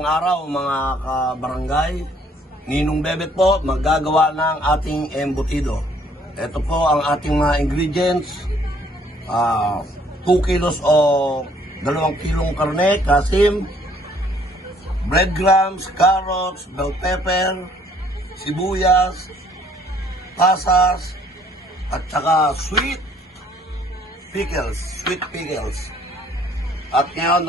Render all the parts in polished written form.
Magandang araw mga kabarangay. Ninong Bebet po, maggagawa ng ating embutido. Ito po ang ating mga ingredients. 2 kilos o 2 kilong karne, kasim, breadcrumbs, carrots, bell pepper, sibuyas, pasas, at saka sweet pickles. At ngayon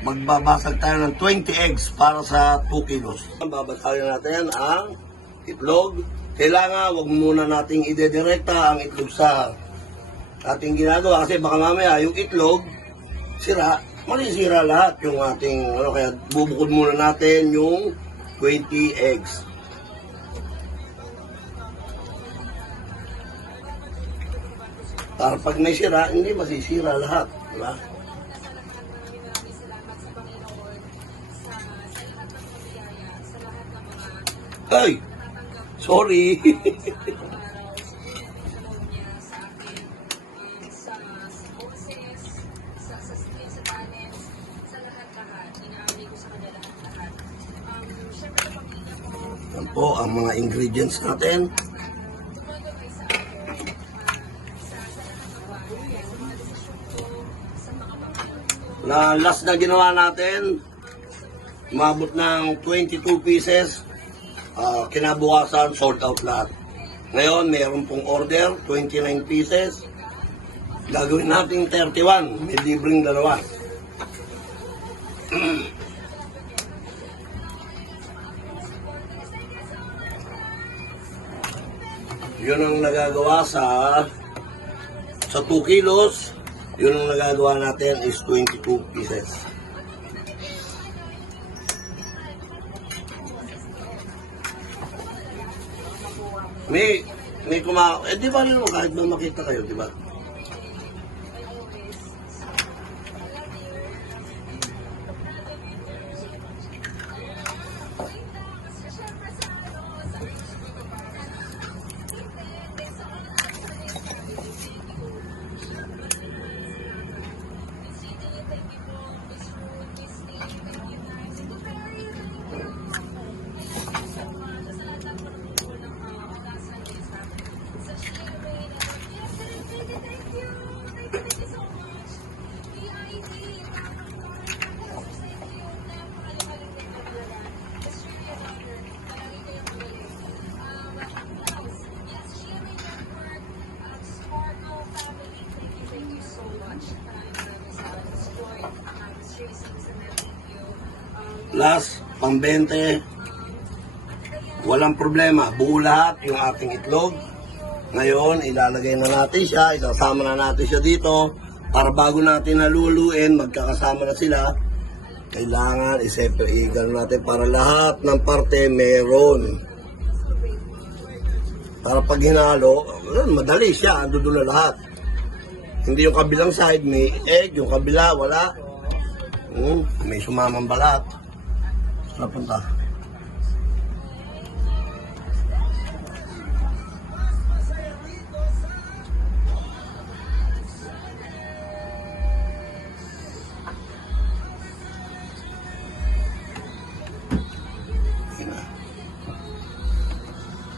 magbabasag tayo ng 20 eggs para sa 2 kilos. Babasagin natin ang itlog. Kailangan wag muna nating idedirekta ang itlog sa ating ginagawa kasi baka mamaya yung itlog sira, malisira lahat yung ating kaya bubukod muna natin yung 20 eggs. Para pag may sira, hindi masisira lahat, diba? Ay! Sorry! Yan po ang mga ingredients natin. Na last na ginawa natin, umabot ng 22 pieces. Kinabukasan, sold out lahat. Ngayon, mayroon pong order, 29 pieces. Gagawin natin 31, may libreng dalawa. Yun ang nagagawa sa 2 kilos. Yun ang nagagawa natin is 22 pieces. May di ba rin kahit ba makita kayo, di ba? Last, pang-20, walang problema, buo lahat yung ating itlog. Ngayon, ilalagay na natin siya, isasama na natin siya dito para bago natin naluluin, magkakasama na sila. Kailangan i-separate natin para lahat ng parte meron. Para pag hinalo, madali siya, ando doon na lahat. Hindi yung kabilang side may egg, yung kabila wala. May sumamang balat. Napunta.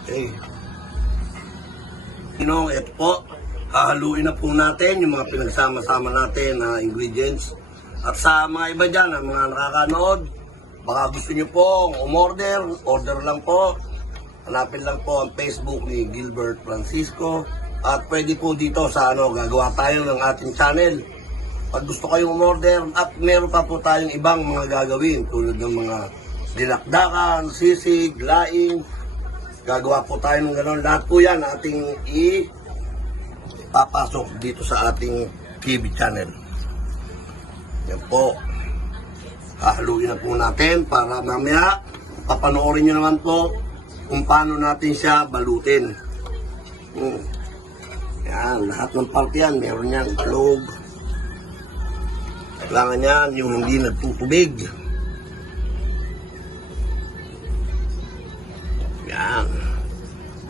Okay. Ito po, hahaluin na po natin yung mga pinagsama-sama natin na ingredients. At sa mga iba dyan, ang mga nakakanood, baka gusto nyo po order lang po. Hanapin lang po ang Facebook ni Gilbert Francisco. At pwede po dito sa gagawa tayo ng ating channel. Pag gusto kayong umorder, at meron pa po tayong ibang mga gagawin tulad ng mga dilakdakan, sisig, laing. Gagawa po tayo ng gano'n. Lahat po yan ating ipapasok dito sa ating TV channel. Yan po. Hahaluin na po natin para mamaya papanoorin nyo naman po kung paano natin siya balutin. Yan, lahat ng parte yan. Meron yan, itlog. Kailangan yan yung hindi nagtutubig. Yan.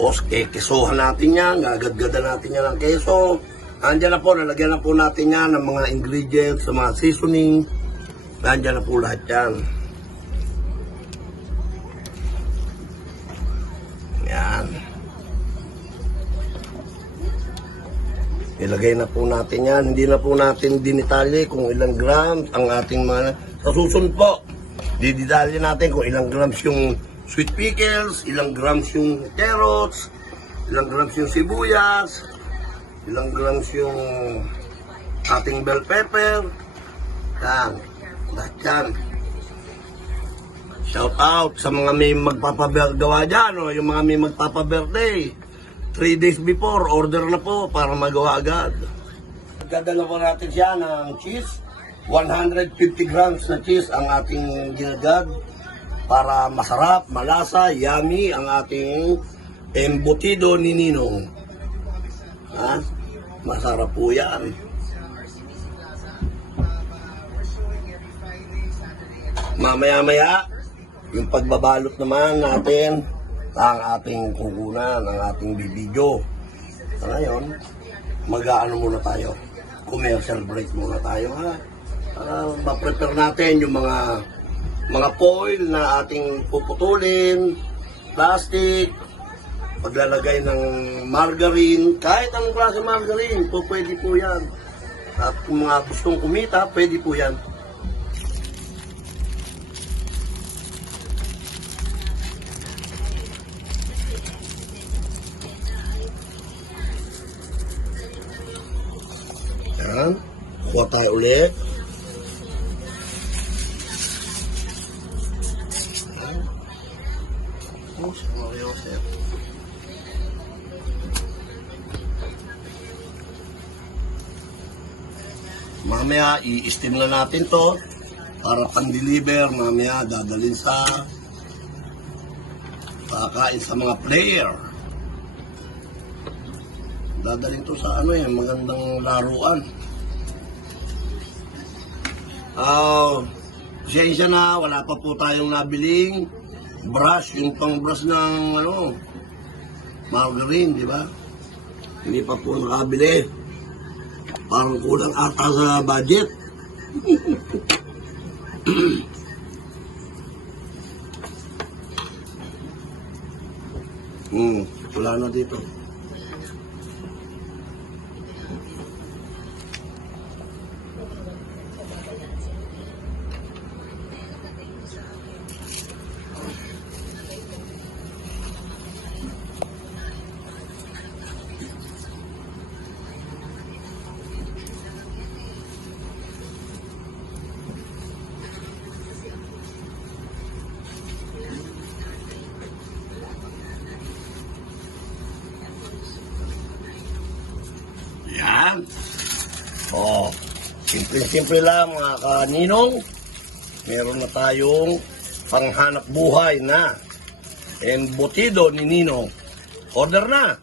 Tapos kekesohan natin yan. Gagadgadan natin yan ng keso. Andiyan na po, nalagyan na po natin yan ng mga ingredients, sa mga seasoning. Nandiyan na po lahat yan. Yan. Ilagay na po natin yan. Hindi na po natin dinitalye kung ilang grams ang ating mga... Sa susunod po, didetalye natin kung ilang grams yung sweet pickles, ilang grams yung carrots, ilang grams yung sibuyas, ilang grams yung ating bell pepper. Yan. Lahat yan. Shout out sa mga may magpapagawa dyan o yung mga may magpapabirthday. 3 days before, order na po para magawa agad. Dadala po natin siya ng cheese. 150 grams na cheese ang ating ginagad para masarap, malasa, yummy ang ating embutido ni Ninong. Ha? Masarap po yan. Mamaya-maya, yung pagbabalot naman natin ang ating kukunan, ang ating bibidyo. So ngayon, mag-aano muna tayo. Commercial break muna tayo, ha? Para ma-prepare natin yung mga foil na ating puputulin, plastic, paglalagay ng margarine, kahit anong klase margarine, pwede po yan. At kung mga gustong kumita, pwede po yan. Yan. Kuha tayo ulit. Mamaya i-steam na natin to para pang-deliver. Mamaya dadalhin sa kakain sa mga player. Dadalhin to sa magandang laruan. Pasensya na, wala pa po tayong nabiling brush, yung pang-brush ng margarine, di ba? Hindi pa po nakabili. Parang kulang ata sa budget. Wala na dito. Yan. Simple-simple lang mga kaninong. Meron na tayong panghanap buhay na embutido ni Ninong. Order na.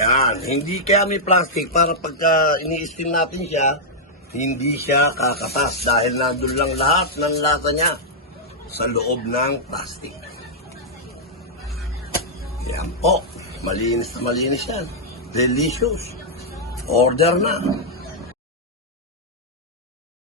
Yan. Hindi kaya may plastic para pagka ini-steam natin siya, hindi siya kakatas dahil nandun lang lahat ng lasa niya sa loob ng plastic. Yan po. Malinis na malinis yan. Delicious. Order na.